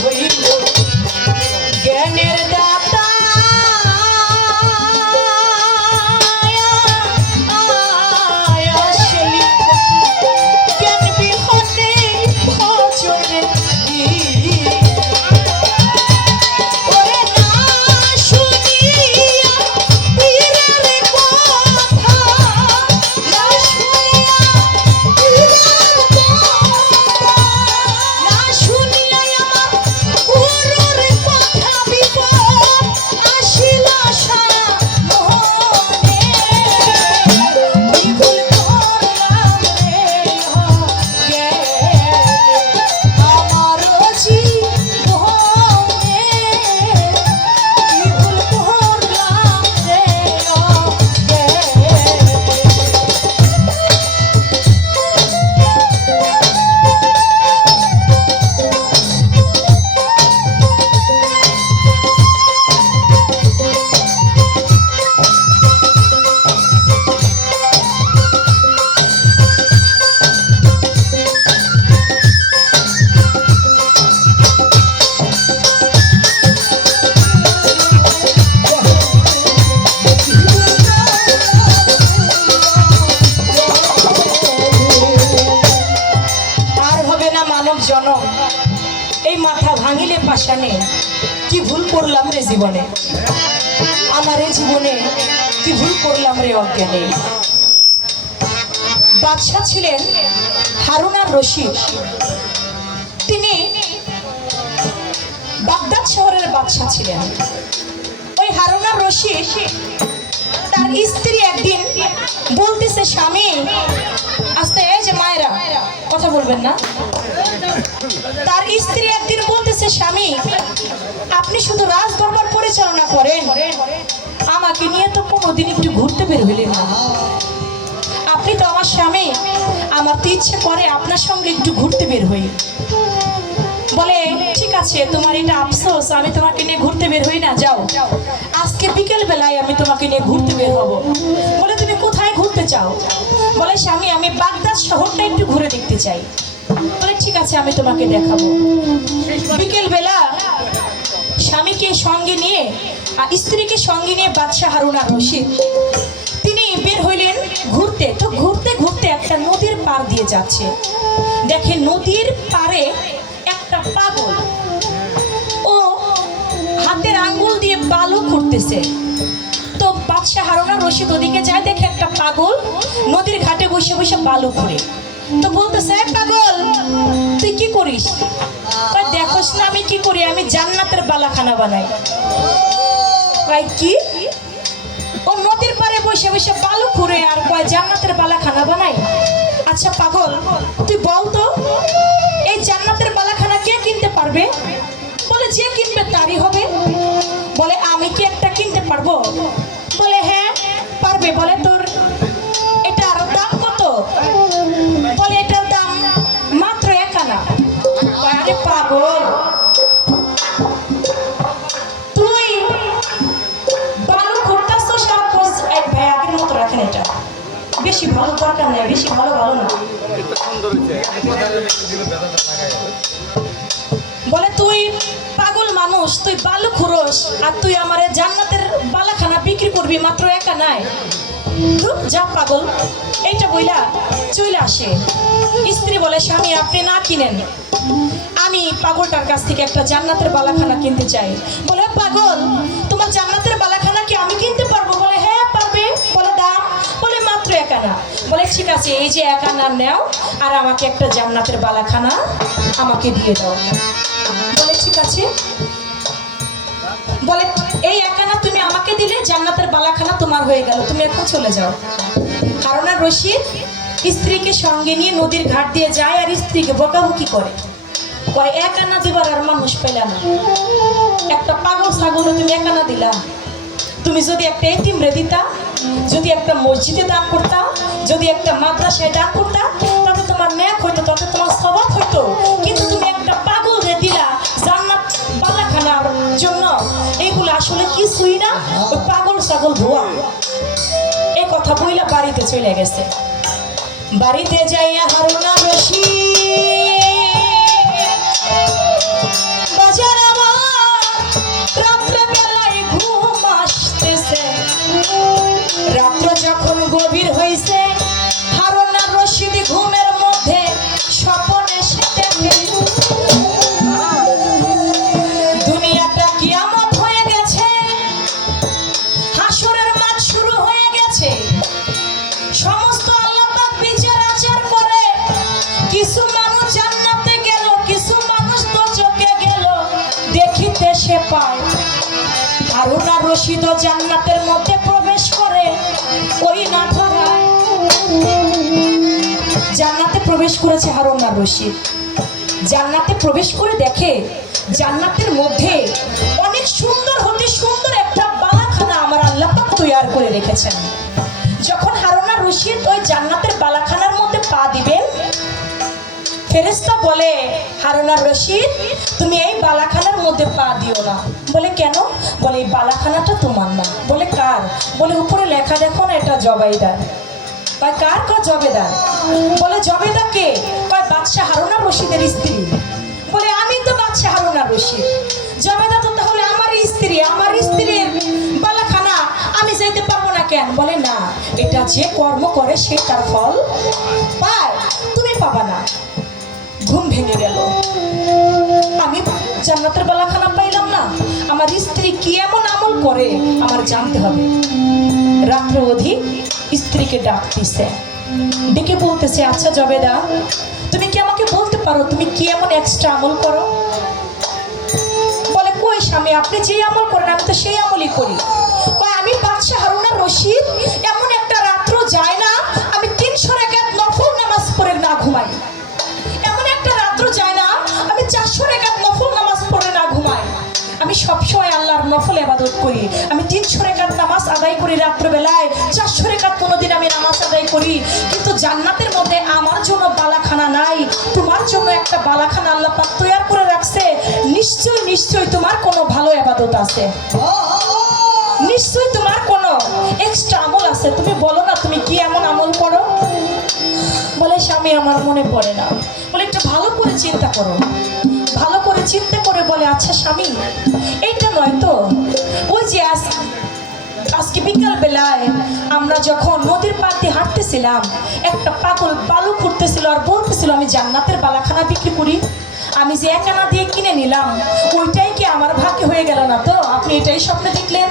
হইল জ্ঞানের দাতা জনম এই মাথা ভাঙিলে পাশানে কি ভুল করলাম রে জীবনে আমার এই জীবনে কি ভুল করলাম রে অজ্ঞানে। বাদশাহ ছিলেন হারুন আর রশিদ। তিনি বাগদাদ শহরের বাদশাহ ছিলেন। ওই হারুন আর রশিদ তার স্ত্রী একদিন বলতেছে স্বামী আস্তে এই যে মায়েরা কথা বলবেন না। তার স্ত্রী একদিন বলতেছে স্বামী আপনি শুধু রাজ দরবার পরিচালনা করেন আমাকে নিয়ে তো কোনোদিন একটু ঘুরতে বের হইলেন না। আপনি তো আমার স্বামী আমার তো ইচ্ছে করে আপনার সঙ্গে একটু ঘুরতে বের হই। বলে ঠিক আছে তোমার এটা আফসোস আমি তোমাকে নিয়ে ঘুরতে বের হই না যাও আজকে বিকেল বেলায় আমি তোমাকে নিয়ে ঘুরতে বের হব। বলে তুমি কোথায় ঘুরতে চাও? বলে স্বামী আমি বাগদাদ শহরটা একটু ঘুরে দেখতে চাই। বলে ঠিক আছে আমি তোমাকে দেখাবো। বিকেল বেলা স্বামীকে সঙ্গে নিয়ে আর স্ত্রীকে সঙ্গে নিয়ে বাদশাহ হারুন আর রশিদ তিনি বের হইলেন ঘুরতে। তো ঘুরতে ঘুরতে একটা নদীর পার দিয়ে যাচ্ছে। দেখে নদীর পারে একটা পাগল ও হাতের আঙ্গুল দিয়ে বালু করতেছে। তো বাদশাহ হারুন আর রশিদ ওদিকে যায় দেখে একটা পাগল নদীর ঘাটে বসে বসে বালু করে। তো বলতেছে পাগল তুই কি করিস? দেখোস না আমি কি করি আমি জান্নাতের বালাখানা বানাই। কয় কি? ও নদীর পারে বসে বসে বালু খুঁড়ে আর কয় জান্নাতের বালাখানা বানাই। আচ্ছা পাগল তুই বল তো এই জান্নাতের বালাখানা কে কিনতে পারবে? বলে যে কিনবে তারই হবে। বলে আমি কি একটা কিনতে পারবো? বলে হ্যাঁ পারবে। বলে তোর এটার দাম কত? বলে এটার দাম মাত্র 1 আনা। আরে পাগল তুই বালু খুঁড়তাছস আর কোস এক ভাই আগের মতো রাখেন এটা বেশি ভালো দরকার নেই বেশি ভালো না। বলে তুই পাগল মানুষ তুই বালু খুঁড়স আর তুই আমারে জান্নাতের বালাখানা বিক্রি করবি মাত্র 1 আনায়। যা পাগল এইটা বইলা চলে আসে। স্ত্রী বলে স্বামী আপনি না কিনেন আমি পাগলটার কাছ থেকে একটা জান্নাতের বালাখানা কিনতে চাই। বলে পাগল তোমার জান্নাতের বালাখানা কি আমি কিনতে পারবো? বলে হ্যাঁ পারবে। বলে দাম? বলে মাত্র 1 আনা। বলে ঠিক আছে এই যে 1 আনা নাও আর আমাকে একটা জান্নাতের বালাখানা আমাকে দিয়ে দাও। বলে ঠিক আছে। বলে এই 1 আনা তুমি আমাকে দিলে জান্নাতের বালাখানা তোমার হয়ে গেল তুমি এখন চলে যাও। হারুন আর রশিদ স্ত্রীকে সঙ্গে নিয়ে নদীর ঘাট দিয়ে যায় আর স্ত্রীকে বকাবকি করে। কয় 1 আনা দিবার আর মানুষ পেলে না। একটা পাগল ছাগল তুমি 1 আনা দিলা। তুমি যদি একটা এতিমরে দিতা যদি একটা মসজিদে দান করতা যদি একটা মাদ্রাসায় দান করতা তাতে তোমার ন্যাক হইতো তাতে তোমার স্বভাব হইতো। কিন্তু তুমি একটা পাগল রে দিলা জান্নাত বালাখানার জন্য। এইগুলো আসলে কিছুই না ওই পাগল ছাগল ভুয়া। এই কথা বইলা বাড়িতে চলে গেছে। বাড়িতে যাইয়া হারুন আর রশিদ হারুন আর রশিদ জান্নাতের মধ্যে প্রবেশ করে ওই না ধরা জান্নাতে প্রবেশ করেছে হারুন আর রশিদ। জান্নাতে প্রবেশ করে দেখে জান্নাতের মধ্যে অনেক সুন্দর হতে সুন্দর একটা বালাখানা আমার আল্লাহ পাক তৈরি করে রেখেছেন। যখন হারুন আর রশিদ ওই জান্নাতের বালাখানার মধ্যে পা দিবেন, ফেরেশতা বলে হারুন আর রশিদ তুমি এই বালাখানার মধ্যে পা দিও না। বলে কেন? বলে এই বালাখানাটা তোমার না। বলে কার? বলে উপরে লেখা দেখো না, এটা জবেদার। কয় কার? কয় জবেদার। বলে জবেদা কে? কয় বাদশাহ হারুন আর রশিদের স্ত্রী। বলে আমি তো বাদশাহ হারুন আর রশিদ, জবেদা তো তাহলে আমার স্ত্রী, আমার স্ত্রীর বালাখানা আমি যাইতে পারবো না কেন? বলে না, এটা যে কর্ম করে সে তার ফল পায়, তুমি পাবা না। ঘুম ভেঙে গেল, আমি জান্নাতের বালাখানা পাইলাম না, আমার স্ত্রী কি এমন আমল করে আমার জানতে হবে। রাত্রে অধিক স্ত্রীকে ডাক দিছে, ডেকে বলতেছে আচ্ছা জবেদা তুমি কি আমাকে বলতে পারো তুমি কি এমন এক্সট্রা আমল করো? বলে কই স্বামী, আপনি যে আমল করেন আমি তো সেই আমলই করি। কয় আমি বাদশাহ হারুন আর রশিদ এমন একটা রাত্র যায় না আমি 300 রাকাত নফল নামাজ পড়ে না ঘুমাই, এমন একটা রাত্র যায় না আমি 400 রাকাত নফল নামাজ পড়ে না ঘুমাই। আমি সবসময় আল্লাহর নফল ইবাদত করি, আমি 300 রাকাত নামাজ আদায় করি রাত্রবেলায়, 400 রাকাত কোনোদিন আমি নামাজ আদায় করি। কিন্তু জান্নাতের মধ্যে আমার জন্য বালাখানা নাই, তোমার জন্য একটা বালাখানা আল্লাহ পাক তৈরি করে রাখছে। নিশ্চয় নিশ্চয় তোমার কোনো ভালো ইবাদত আছে, নিশ্চয় তোমার কোনো এক্সট্রা আমল আছে, তুমি বলো না তুমি কি এমন আমল করো? বলে স্বামী আমার মনে পড়ে না। বলে একটু ভালো করে চিন্তা করো। ভালো করে চিন্তা করে বলে আচ্ছা স্বামী এইটা নয় তো, ওই যে আজকে বিকাল বেলায় আমরা যখন নদীর পাড় দিয়ে হাঁটতেছিলাম একটা পাগল বালু খুঁড়তেছিল আর বলতেছিল আমি জান্নাতের বালাখানা বিক্রি করি, আমি যে 1 আনা দিয়ে কিনে নিলাম ওইটাই কি আমার ভাগ্যে হয়ে গেল না? তো আপনি এটাই স্বপ্নে দেখলেন?